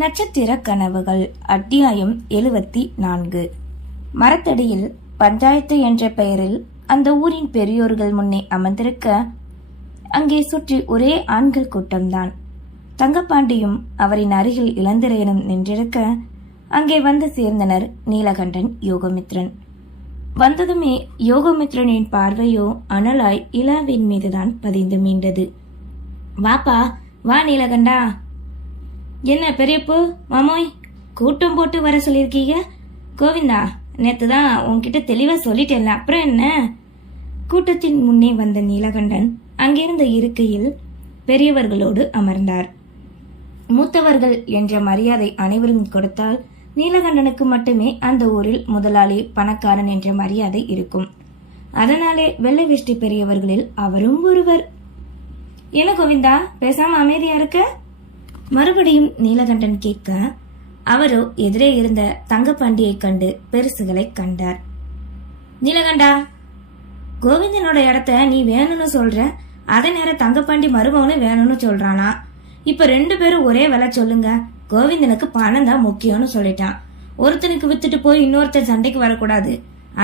நட்சத்திர கனவுகள் அத்தியாயம் 74. மரத்தடியில் பஞ்சாயத்து என்ற பெயரில் அந்த ஊரின் பெரியோர்கள் முன்னே அமர்ந்திருக்க அங்கே சுற்றி ஒரே ஆண்கள் கூட்டம்தான். தங்கப்பாண்டியும் அவரின் அருகில் இளந்திரையனும் நின்றிருக்க அங்கே வந்து சேர்ந்தனர் நீலகண்டன், யோகமித்ரன். வந்ததுமே யோகமித்ரனின் பார்வையோ அனலாய் இலாவின் மீதுதான் பதிந்து மீண்டது. வாப்பா வா நீலகண்டா. என்ன பெரியப்போ மாமோய் கூட்டம் போட்டு வர சொல்லியிருக்கீங்க? கோவிந்தா, நேத்து தான் உன்கிட்ட தெளிவா சொல்லிட்டேன்ல, அப்புறம் என்ன? கூட்டத்தின் முன்னே வந்த நீலகண்டன் அங்கிருந்த இருக்கையில் பெரியவர்களோடு அமர்ந்தார். மூத்தவர்கள் என்ற மரியாதை அனைவரும் கொடுத்தால் நீலகண்டனுக்கு மட்டுமே அந்த ஊரில் முதலாளி, பணக்காரன் என்ற மரியாதை இருக்கும். அதனாலே வெள்ளை வேஷ்டி பெரியவர்களில் அவரும் ஒருவர். என்ன கோவிந்தா, பேசாம அமைதியா இருக்க? மறுபடியும் நீலகண்டன் கேட்க அவரோ எதிரே இருந்த தங்கப்பாண்டியை கண்டு பெருசுகளை கண்டார். நீலகண்டா, கோவிந்தனோட இடத்த நீ வேணும்னு சொல்ற, அதே நேரம் தங்கப்பாண்டி மருமகனு வேணும்னு சொல்றானா? இப்ப ரெண்டு பேரும் ஒரே விலை சொல்லுங்க. கோவிந்தனுக்கு பணம் தான் முக்கியம்னு சொல்லிட்டான். ஒருத்தனுக்கு வித்துட்டு போய் இன்னொருத்தர் சண்டைக்கு வரக்கூடாது.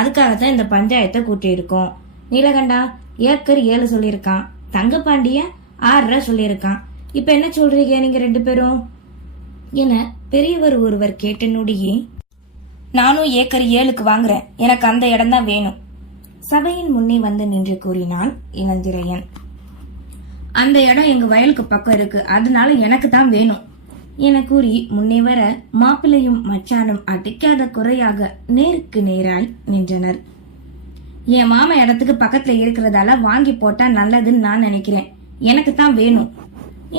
அதுக்காகத்தான் இந்த பஞ்சாயத்தை கூட்டி இருக்கோம். நீலகண்டா, ஏக்கர் 7 சொல்லியிருக்கான், தங்கப்பாண்டிய 6.5 சொல்லியிருக்கான். இப்ப என்ன சொல்றீங்க நீங்க ரெண்டு பேரும் என பெரியவர் ஒருவர் கேட்ட நொடியே, நானும் ஏக்கர் 7க்கு வாங்குறேன், எனக்கு அந்த இடம் தான் வேணும், சபையின் முன்னே வந்து நின்று கூறினான் இளந்திரையன். அந்த இடம் எங்க வயலுக்கு பக்கம் இருக்கு, அதனால எனக்கு தான் வேணும் என கூறி முன்னே வர மாப்பிள்ளையும் மச்சானும் அடிக்காத குறையாக நேருக்கு நேராய் நின்றனர். என் மாமா இடத்துக்கு பக்கத்துல இருக்கிறதால வாங்கி போட்டா நல்லதுன்னு நான் நினைக்கிறேன், எனக்கு தான் வேணும்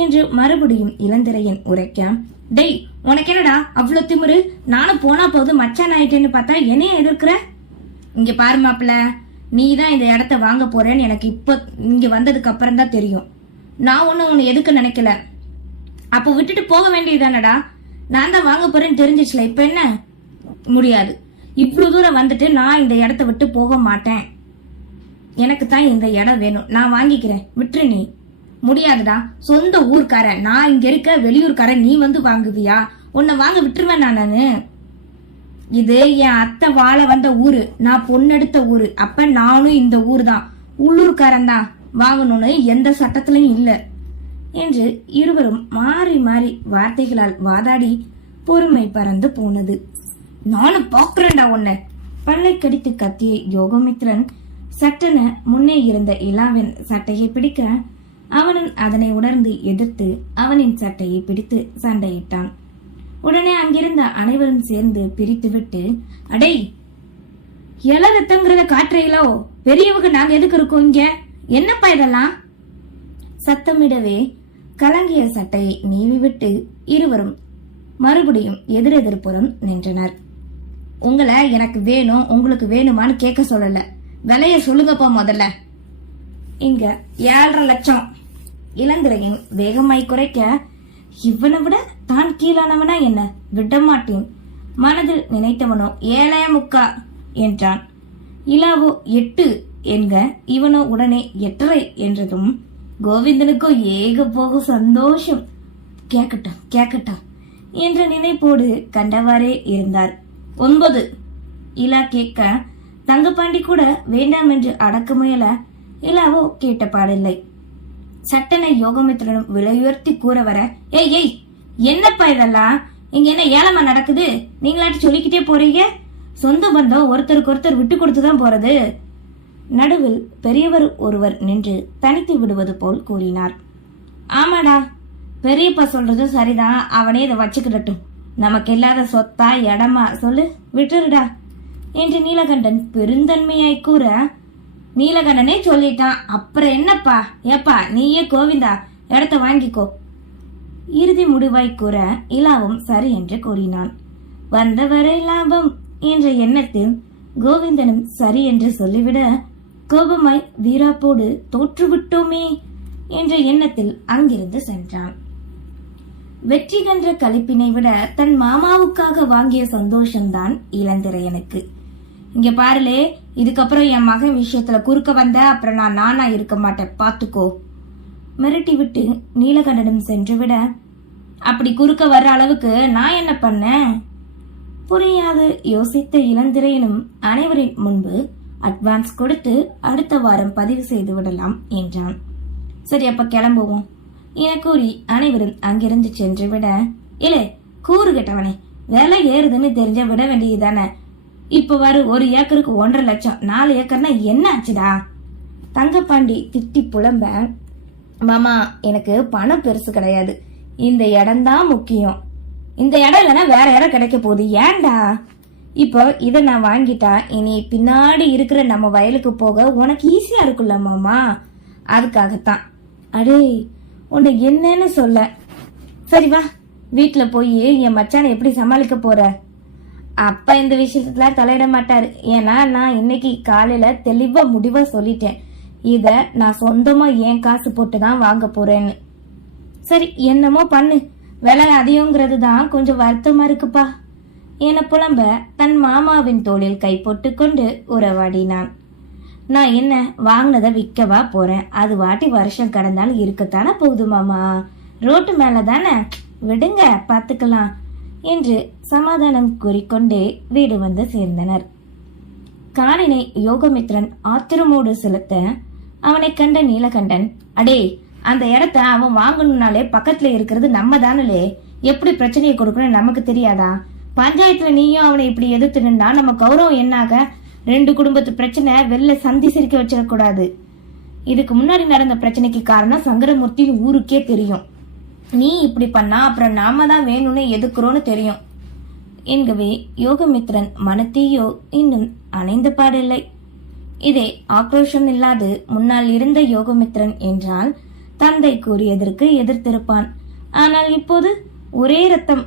என்று மறுபடியும் இளந்திரையன் உரைக்க, டேய் உனக்கு என்னடா அவ்வளவு திமிரு? நானும் போனா போது மச்சான் ஆயிட்டேன்னு பார்த்தா என்னைய எதிர்க்கிற? இங்க பாரு மாப்பிள்ள, நீ தான் இந்த இடத்த வாங்க போறேன்னு எனக்கு இப்ப இங்க வந்ததுக்கு அப்புறம் தான் தெரியும். நான் ஒன்னும் உன்னை எதுக்கு நினைக்கல. அப்போ விட்டுட்டு போக வேண்டியதானடா. நான் தான் வாங்க போறேன்னு தெரிஞ்சிச்சுல, இப்ப என்ன? முடியாது, இவ்வளவு தூரம் வந்துட்டு நான் இந்த இடத்த விட்டு போக மாட்டேன். எனக்கு தான் இந்த இடம் வேணும், நான் வாங்கிக்கிறேன், விட்டுரு. நீ முடியாதுடா, சொந்த ஊர்க்காரன் நான், இங்க இருக்க வெளியூர்காரன், நீ வந்து வாங்குவியா? உன்னை வாங்க விட்டுருவேன் நானு. இது என் அத்தை வாழ வந்த ஊரு, நான் பொண்ணெடுத்த ஊரு. அப்ப நானும் இந்த ஊர் தான், உள்ளூர்காரன் தான், வாங்கணும்னு எந்த சட்டத்திலையும் இல்ல என்று இருவரும் மாறி மாறி வார்த்தைகளால் வாதாடி பொறுமை பறந்து போனது. நானும் பாக்குறேன்டா உன்னை, பல்லை கடித்து கத்திய யோகமித்ரன் சட்டென முன்னே இருந்த இலாவின் சட்டையை பிடிக்க அவனும் அதனை உணர்ந்து எதிர்த்து அவனின் சட்டையை பிடித்து சண்டையிட்டான். உடனே அங்கிருந்த அனைவரும் சேர்ந்து பிரித்துவிட்டு, அடை எலகத்தங்கிறத காட்டுறீங்களோ, பெரியவங்க நாங்க எதுக்கு இருக்கோம் இங்க, என்னப்பா இதெல்லாம்? சத்தமிடவே கலங்கிய சட்டையை நீவிவிட்டு இருவரும் மறுபடியும் எதிரெதிர்ப்புறம் நின்றனர். உங்களை எனக்கு வேணும், உங்களுக்கு வேணுமான்னு கேட்க சொல்லல, விலைய சொல்லுங்கப்பா முதல்ல. இங்க 7.5 லட்சம். இளந்திரையன் வேகமாய் குறைக்க, இவனை விட தான் கீழானவனா என்ன, விட மாட்டேன் மனதில் நினைத்தவனோ 7.25 என்றான். இலாவோ 8 என்க, இவனோ உடனே 8.5 என்றதும் கோவிந்தனுக்கோ ஏக போக சந்தோஷம். கேக்கட்டும் கேக்கட்டும் என்ற நினைப்போடு கண்டவாறே இருந்தார். 9 இலா கேட்க தங்கப்பாண்டி கூட வேண்டாம் என்று அடக்க முயல இலாவோ கேட்ட பாடில்லை. சட்டனை யோகமித்ரனும் விலையுயர்த்தி கூற வர, ஏய் ஏய் என்னப்பா இதெல்லாம், இங்க என்ன ஏலமா நடக்குது? நீங்களாட்டி சொல்லிக்கிட்டே போறீங்க. சொந்த பந்தம் ஒருத்தருக்கு ஒருத்தர் விட்டு கொடுத்துதான் போறது. நடுவில் பெரியவர் ஒருவர் நின்று தனித்து விடுவது போல் கூறினார். ஆமாடா, பெரியப்பா சொல்றதும் சரிதான், அவனே இதை வச்சுக்கிடட்டும், நமக்கு இல்லாத சொத்தா இடமா சொல்லு, விட்டுருடா என்று நீலகண்டன் பெருந்தன்மையாய் கூற, நீலகண்டனே சொல்லிட்டான், அப்புறம் என்னப்பா? ஏப்பா நீயே கோவிந்தா இடத்த வாங்கிக்கோ இறுதி முடிவாய் கூற இலாவும் சரி என்று கூறினான். வந்தவரை லாபம் என்ற எண்ணத்தில் கோவிந்தனும் சரி என்று சொல்லிவிட, கோபமாய் வீராப்போடு தோற்றுவிட்டோமே என்ற எண்ணத்தில் அங்கிருந்து சென்றான். வெற்றி கன்ற கலிப்பினை விட தன் மாமாவுக்காக வாங்கிய சந்தோஷம்தான் இளந்திரையனுக்கு. இங்க பாருலே, இதுக்கப்புறம் என் மகன் விஷயத்துல குறுக்க வந்த அப்புறம் நான் நானா இருக்க மாட்டேன், பாத்துக்கோ மிரட்டி விட்டு நீலகண்டனும் சென்று விட, அப்படி குறுக்க வர்ற அளவுக்கு நான் என்ன பண்ணேன்? புரியாது யோசித்த இளந்திரையனும் அனைவரின் முன்பு அட்வான்ஸ் கொடுத்து அடுத்த வாரம் பதிவு செய்து விடலாம் என்றான். சரி, அப்ப கிளம்புவோம் என கூறி அனைவரும் அங்கிருந்து சென்று விட, இல்லை கூறு கெட்டவனே, வேலை ஏறுதுன்னு தெரிஞ்ச விட வேண்டியதுதானே. இப்ப வரு 1 ஏக்கருக்கு 1.5 லட்சம், 4 ஏக்கர்னா என்ன ஆச்சுடா? தங்கப்பாண்டி திட்டி புலம்ப, மாமா எனக்கு பணம் பெருசு கிடையாது, இந்த இடம்தான் முக்கியம். இந்த இடம் இல்லைன்னா வேற இடம் கிடைக்க போகுது, ஏன்டா? இப்போ இதை நான் வாங்கிட்டா இனி பின்னாடி இருக்கிற நம்ம வயலுக்கு போக உனக்கு ஈஸியா இருக்குல்ல மாமா, அதுக்காகத்தான். அடே உன்னை என்னன்னு சொல்ல. சரி வா, வீட்டுல போய் என் மச்சானை எப்படி சமாளிக்க போற? அப்பா இந்த விஷயத்துல தலையிட மாட்டாரு, ஏன்னா நான் இன்னைக்கு காலையில தெளிவா முடிவா சொல்லிட்டேன், இத நான் சொந்தமா என் காசு போட்டுதான் வாங்க போறேன்னு. சரி என்னமோ பண்ணு, விலை அதிகங்கிறது தான் கொஞ்சம் வருத்தமா இருக்குப்பா என புலம்ப தன் மாமாவின் தோளில் கை போட்டு கொண்டு உறவாடினான். நான் என்ன வாங்கினதை விற்கவா போறேன், அது வாட்டி வருஷம் கடந்தாலும் இருக்கத்தானே போகுது மாமா, ரோட்டு மேல தானே, விடுங்க பாத்துக்கலாம் என்று சமாதானம் கூறிக்கொண்டே வீடு வந்து சேர்ந்தனர். காரினை யோகமித்ரன் ஆத்திரமோடு செலுத்த அவனை கண்ட நீலகண்டன், அடே அந்த இடத்த அவன் வாங்கணும்னாலே பக்கத்துல இருக்கிறது நம்ம தானே, எப்படி பிரச்சனையை கொடுக்கணும் நமக்கு தெரியாதா? பஞ்சாயத்துல நீயும் அவனை இப்படி எதிர்த்து நின்னா நம்ம கௌரவம் என்னாக? 2 குடும்பத்து பிரச்சனை வெளில சந்தி சிரிக்க வச்சிடக்கூடாது. இதுக்கு முன்னாடி நடந்த பிரச்சனைக்கு காரணம் சங்கரமூர்த்தியின் ஊருக்கே தெரியும். நீ இப்படி பண்ணா அப்புறம் நாம தான் வேணும்னு எதுக்குறோன்னு தெரியும் என்கவே யோகமித்ரன் மனத்தீயோ இன்னும் அணைந்த பாடில்லை. இதே ஆக்ரோஷம் இல்லாது முன்னால் இருந்த யோகமித்ரன் என்றால் தந்தை கூறியதற்கு எதிர்த்திருப்பான். ஆனால் இப்போது ஒரே ரத்தம்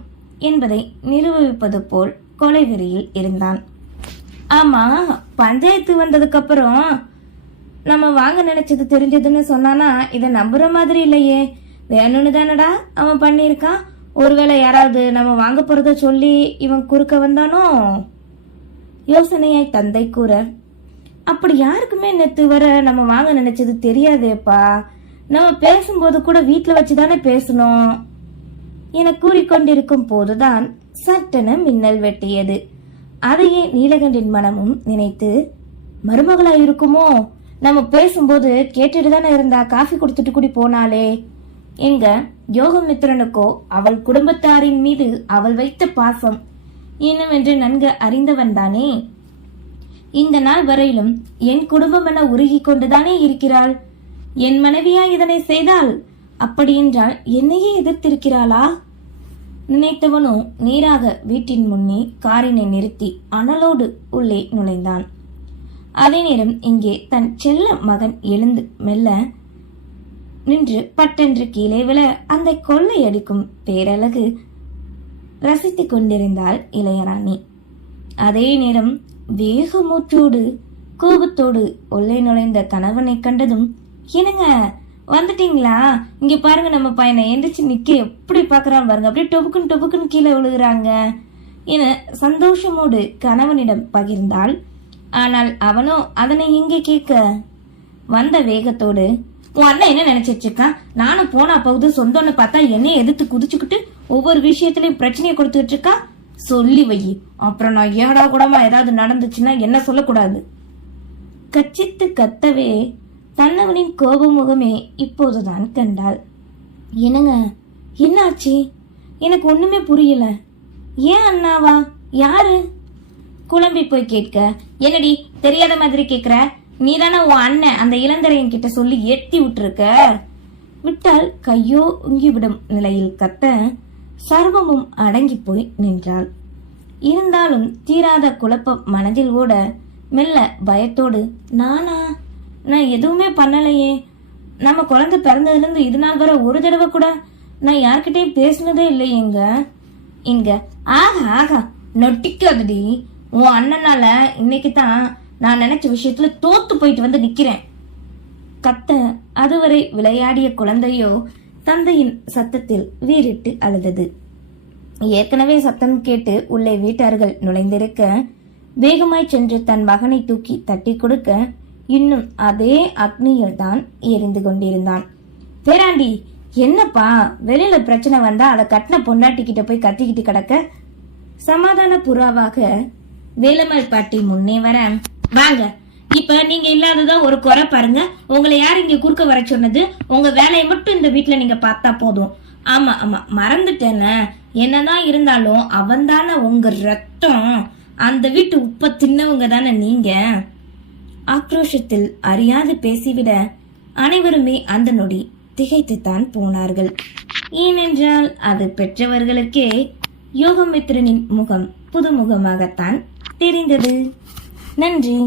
என்பதை நிரூபிப்பது போல் கொலை வெறியில் இருந்தான். ஆமா, பஞ்சாயத்து வந்ததுக்கு அப்புறம் நம்ம வாங்க நினைச்சது தெரிஞ்சதுன்னு சொன்னானா இதை நம்புற மாதிரி இல்லையே, வேணும்னு தானடா அவன் பண்ணியிருக்கான். ஒருவேளை யாராவது நம்ம வாங்க போறத சொல்லி இவன் குறுக்க வந்தானோ? யோசனையாய் தந்தை கூற, அப்படி யாருக்குமே நேத்து வர நம்ம வாங்க நினைச்சது தெரியாதேப்பா, நம்ம பேசும்போது கூட வீட்டுல வச்சுதானே பேசணும் என கூறிக்கொண்டிருக்கும் போதுதான் சட்டென மின்னல் வெட்டியது. அதையே நீலகண்டின் மனமும் நினைத்து, மருமகளா இருக்குமோ, நம்ம பேசும்போது கேட்டுட்டு தானே இருந்தா, காஃபி கொடுத்துட்டு கூடி போனாலே எங்க யோகமித்ரனுக்கோ அவள் குடும்பத்தாரின் மீது அவள் வைத்த பாசம் என்னவென்று நன்கு அறிந்தவன் தானே. இந்த நாள் வரையிலும் என் குடும்பம் என உருகி கொண்டுதானே இருக்கிறாள். என் மனைவியா இதனை செய்தால், அப்படியென்றால் என்னையே எதிர்த்திருக்கிறாளா? நினைத்தவனோ நேராக வீட்டின் முன்னே காரினை நிறுத்தி அனலோடு உள்ளே நுழைந்தான். அதே நேரம் இங்கே தன் செல்ல மகன் எழுந்து மெல்ல நின்று பட்டென்று கீழே விழ அந்த கொள்ளையடிக்கும் பேரழகு ரசித்துக் கொண்டிருந்தாள் இளையராணி. அதே நேரம் வேகமூற்றோடு கோபத்தோடு உள்ளே நுழைந்த கணவனை கண்டதும், என்னங்க வந்துட்டீங்களா, இங்க பாருங்க நம்ம பையனை எந்திரிச்சு நிக்க எப்படி பாக்குறான் பாருங்க, அப்படியே டொபுக்குன்னு டொபுக்குன்னு கீழே விழுகிறாங்க என சந்தோஷமோடு கணவனிடம் பகிர்ந்தாள். ஆனால் அவனோ அதனை இங்கே கேட்க வந்த வேகத்தோடு, உன் அண்ணன் என்ன நினைச்சிட்டு இருக்கான், நானும் போனா போகுது சொந்தம்னு பார்த்தா என்னைய எதிர்த்து குதிச்சுக்கிட்டு ஒவ்வொரு விஷயத்திலயும் பிரச்சனையை கொடுத்துட்டு இருக்கா, சொல்லி வை, அப்புறம் நான் ஏடா கூடமா ஏதாவது நடந்துச்சுன்னா என்ன சொல்லக்கூடாது. கச்சித்து கத்தவே தன்னவனின் கோப முகமே இப்போதுதான் கண்டாள். என்னங்க என்னாச்சு, எனக்கு ஒண்ணுமே புரியல. ஏன் அண்ணாவா, யாரு? குழம்பி போய் கேட்க, என்னடி தெரியாத மாதிரி கேக்குற, நீதானே உன் அண்ணன் அந்த இளந்தரையன் கிட்ட சொல்லி எட்டி விட்டுருக்க. விட்டால் கையோ உங்கிவிடும் நிலையில் கத்த சர்வமும் அடங்கி போய் நின்றாள். இருந்தாலும் தீராத குழப்பம் மனதில் ஓட மெல்ல பயத்தோடு, நானா, நான் எதுவுமே பண்ணலையே, நம்ம குழந்தை பிறந்ததுல இருந்து இது நாள் வர ஒரு தடவை கூட நான் யார்கிட்டயும் பேசினதே இல்லையேங்க. இங்க ஆகா ஆகா நொட்டிக்காதடி, உன் அண்ணனால இன்னைக்கு தான் நான் நினைச்ச விஷயத்துல தோத்து போயிட்டு வந்து நிக்கிறேன். கத்த அதுவரை விளையாடிய குழந்தையோ தந்தையின் சத்தத்தில் வீறிட்டு அழுதது. ஏற்கனவே சத்தம் கேட்டு உள்ளே வீட்டார்கள் நுழைந்திருக்க வேகமாய் சென்று தன் மகனை தூக்கி தட்டி கொடுக்க இன்னும் அதே அக்னியில் தான் எரிந்து கொண்டிருந்தான். பேராண்டி என்னப்பா வெளியில பிரச்சனை வந்தா அதை கட்டின பொண்டாட்டி கிட்ட போய் கத்திக்கிட்டு கிடக்க? சமாதான புறாவாக வேலம்மாள் பாட்டி முன்னே வர, வாங்க, இப்ப நீங்க இல்லாததா ஒரு குறை பாருங்க. உங்களை யார் இங்க குறுக்க வர சொன்னது? உங்க வேலையை மட்டும் இந்த வீட்டுல நீங்க பார்த்தா போதும். ஆமா ஆமா, மறந்துட்டேன. என்னதான் இருந்தாலும் அவன் தானே உங்க ரத்தம். அந்த வீட்டு உப்ப தின்னவங்க தானே நீங்க. ஆக்ரோஷத்தில் அறியாது பேசிவிட அனைவருமே அந்த நொடி திகைத்துத்தான் போனார்கள். ஏனென்றால் அது பெற்றவர்களுக்கே யோகமித்ரனின் முகம் புதுமுகமாகத்தான் தெரிந்தது. நன்றி.